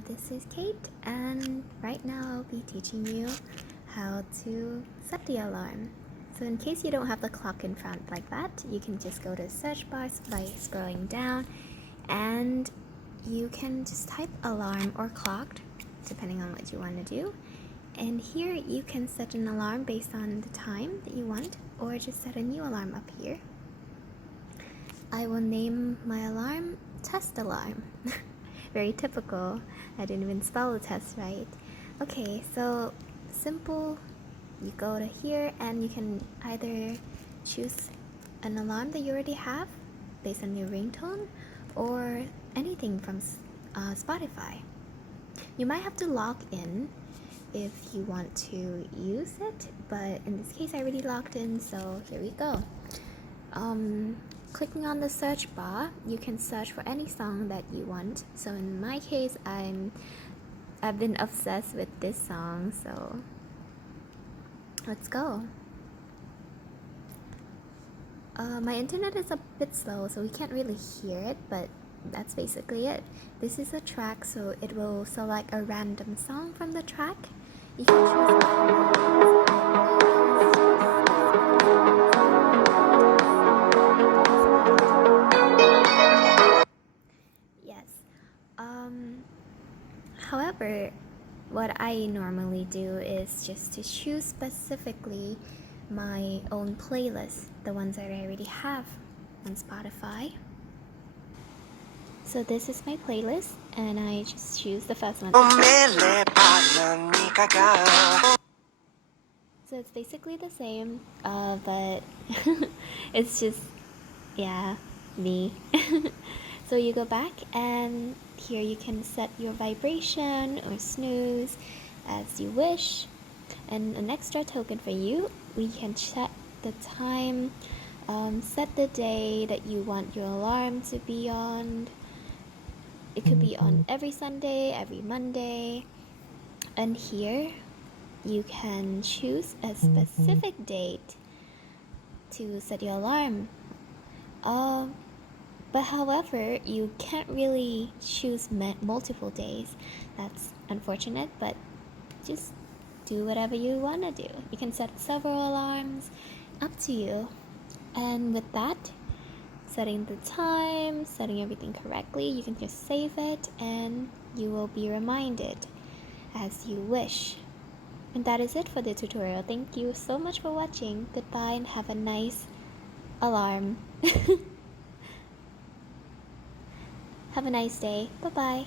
This is Kate, and right now I'll be teaching you how to set the alarm. So in case you don't have the clock in front like that, you can just go to the search bar by scrolling down, and you can just type alarm or clock depending on what you want to do. And here you can set an alarm based on the time that you want, or just set a new alarm up here. I will name my alarm test alarm. Very typical. I didn't even spell the test right. Okay, so simple. You go to here and you can either choose an alarm that you already have based on your ringtone, or anything from Spotify. You might have to log in if you want to use it, but in this case I already logged in, so here we go. Clicking on the search bar, you can search for any song that you want. So in my case, I've been obsessed with this song, so let's go. My internet is a bit slow, so we can't really hear it, but that's basically it. This is a track, so it will select a random song from the track. You can choose However, what I normally do is just to choose specifically my own playlist, the ones that I already have on Spotify. So this is my playlist, and I just choose the first one. So it's basically the same, but it's just, yeah, me. So you go back, and here you can set your vibration or snooze as you wish. And an extra token for you, we can set the time, set the day that you want your alarm to be on. It could be on every Sunday, every Monday. And here you can choose a specific date to set your alarm. But however, you can't really choose multiple days. That's unfortunate, but just do whatever you want to do. You can set several alarms, up to you. And with that, setting the time, setting everything correctly, you can just save it and you will be reminded as you wish. And that is it for the tutorial. Thank you so much for watching. Goodbye and have a nice alarm. Have a nice day. Bye-bye.